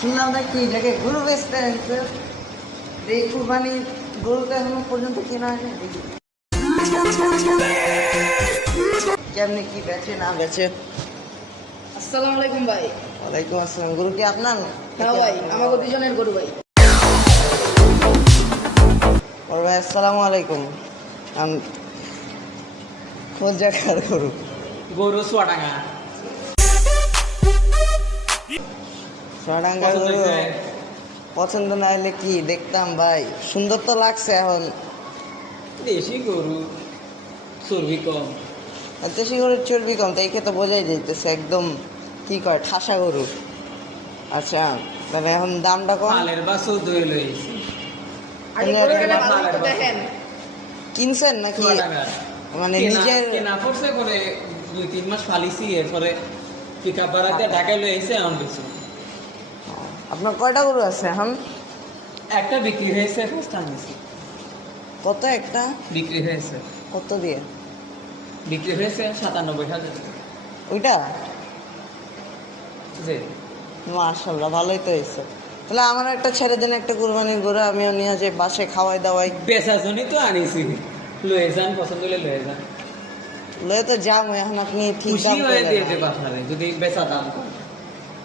শুনলাম নাকি এই জায়গায় গরু বেচতে আসছে। এই কুরবানি গরুটা এখনো পর্যন্ত কেনা হয়নি। দেখি কেমনি কি বেচে না বেচে। আসসালামু আলাইকুম ভাই। ওয়ালাইকুম আসসালাম। গরু কি আপনার? হ্যাঁ ভাই, আমাকে দুজনের গরু ভাই। বড় ভাই আসসালামু আলাইকুম। কোন জায়গার গরু? গরু চুয়াডাঙ্গা। চুয়াডাঙ্গা পছন্দ গরু হয়েছে? পছন্দ না হলে কি দেখতাম ভাই, সুন্দর তো লাগছে এখন। দেশি গরু, চর্বি কম। দেশি গরুর চর্বি কম, তাই খেতে বোঝাই যেতেছে একদম কি কয় ঠাসা গরু। আচ্ছা, মানে এখন দামটা কম। পালের বা চৌদ্দ লইছি আগে গরু কেনা ভালো তো দেখেন। কিনছেন নাকি? চুয়াডাঙ্গার। মানে নিজের কেনা পড়ছে করে 2-3 মাস ফালিছি, এরপরে পিক আপ বাড়াতে ঢাকায় লই আইছে এখন বেশি। আপনার কয়টা গরু আছে এখন? একটা বিক্রি হয়েছে, পাঁচটা আনছি। কত একটা? বিক্রি হয়েছে কত দিয়ে? 97,000 ওইটা জি। মাশাআল্লাহ, ভালোই তো হয়েছে। তাহলে আমার একটা ছেড়ে দেন, একটা কুরবানির গরু আমিও নিয়ে যে বাসে খাওয়াই দাওয়াই। বেচার জন্যই তো আনিছি, লয়ে যান, পছন্দ হলে লয়ে যান। লয়ে তো যাবো, এখন আপনি ঠিক খুশি দাম হয়ে দিয়ে করবেন দেবে না। আপনারে যদি বেচা দাম কম।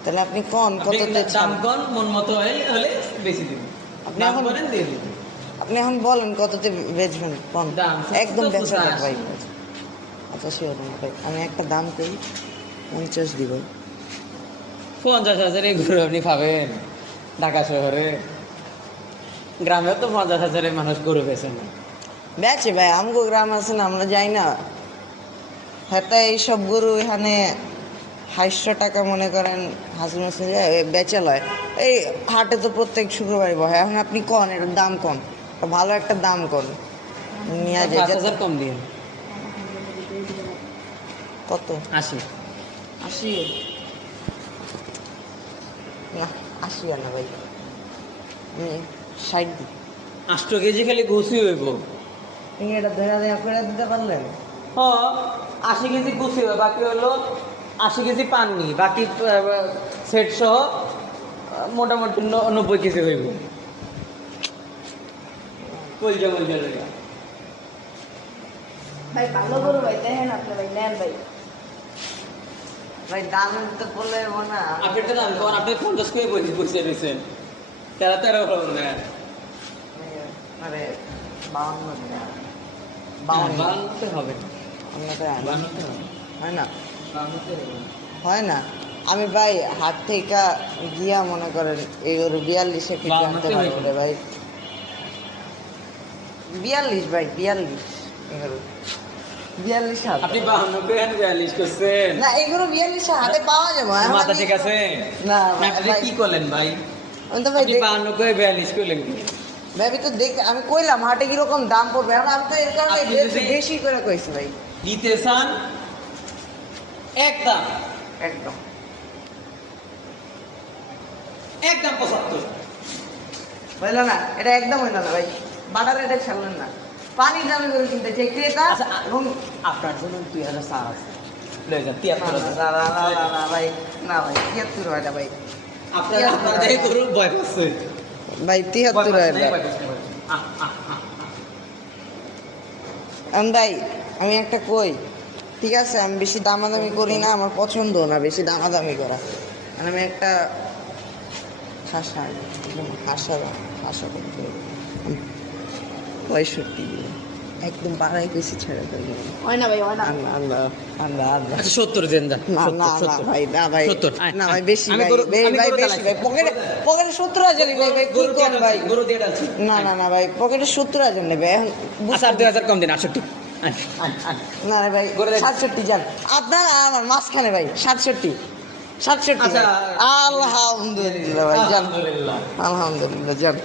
তাহলে আপনি কোন আপনি কততে চান? দাম কম, মন মতো হলে বেশি দিবেন। আপনি দাম এখন- করেন দিয়ে দিবেন। আপনি এখন বলেন কততে বেচবেন কোন? দাম একদম 70 বেচা ফুটা ভাই। আচ্ছা শিওর ভাই, আমি একটা দাম কই 50 দিব। 50,000 এই গরু আপনি পাবেন ঢাকা শহরে? গ্রামে তো 50,000 মানুষ গরু বেচে না। বেচে ভাই, আমগো গ্রাম আছে না, আমরা যাই না। হ্যাঁ, এইসব গরু এখানে 250 টাকা মনে করেন হাসিল মাসিল বেচে লয়। এই হাটে তো প্রত্যেক শুক্রবারই বহে। এখন আপনি কন এটার দাম কন, ভালো একটা দাম কন নিয়ে যায়। 5,000 কম দিয়ে কত? 80। 80? না 80 আর না ভাই, আমি 60 দিই। 8 কেজি খালি গুছি হইব। আপনি এটা ধরে দেয়া করে দিতে পারলেন? হ্যাঁ, 80 কেজি গুছি হইব, বাকি হলো 80 কেজি পাননি, বাকি সেট সহ মোটামুটি 90 কেজি হইব। কলজা মলজা লইয়া ভাই ভালো গরু ভাই, দেখেন আপনি ভাই, নেন ভাই। ভাই দাম তো বললে না। আপনি তো দাম কোন, আপনি 50 করে বসে রয়েছেন, 13 হলো না। আরে 52 টাকা। 52 হবে না, অন্যটা 52 হবে। হয় না? 52 হবে না। হয় না। আমি ভাই হাট থেকে গিয়া মনে করেন এই গরু 42-এ কেজি আনতে পারবো রে ভাই। 42 ভাই, 42 এই গরু 42 হাত। আপনি 52 করে 42 করছেন? না এই গরু 42 হাতে পাওয়া যাবে। এখন মাথা আমি- ঠিক আছে না না? আপনি ভাই, কি করলেন ভাই? আমি তো ভাই আপনি 52 করে 42 করলেন। ভাই আমি তো দেখ, আমি কইলাম হাটে কিরকম দাম পড়বে। এখন আমি তো এর কারণে আপনি যদি- বেশি করে কইছি ভাই। দিতে চান একদম একদম একদম 75। হইল না, এটা একদম হইল না ভাই। বাটার এটা ছাড়লেন না। পানি দামে করে কিনতে চাই ক্রেতা আচ্ছা, এবং আপনার জন্য 2000 চা আছে, লয়ে যান। না, 73 না, না, না, না, না, ভাই, না ভাই, 73 হয় না ভাই। আপনার দেখে গরুর ভয় পাচ্ছে। ভাই 73 হয় না। ভাই আমি একটা কই, ঠিক আছে, আমি বেশি দামাদামি করি না, আমার পছন্দ না বেশি দামাদামি করা। মানে আমি একটা হাসা, একদম হাসা করতে হবে। 65 দিন একদম বাড়াই বেশি ছেড়ে দেবে। হয় না ভাই, হয় না। আল্লাহ আল্লাহ আল্লাহ। 70 দেন যা। না না না ভাই, না ভাই, 70, না ভাই, বেশি আমি ভাই, গরু- ভাই, আমি ভাই, গরু বেশি চালাচ্ছি। ভাই, পকেটে 70,000 ভাই, ভাই কি কোন ভাই? গরু দিয়ে ডালছি। না না না ভাই, পকেটে 70,000 নেবে এখন। আচ্ছা, আর 2000 কম দিন, 68। না রে ভাই, গরু দেখ। 67 যান। আপনার আর আমার মাঝখানে ভাই, 67 67 আচ্ছা। আলহামদুলিল্লাহ ভাই, যান আলহামদুলিল্লাহ। আলহামদুলিল্লাহ যান।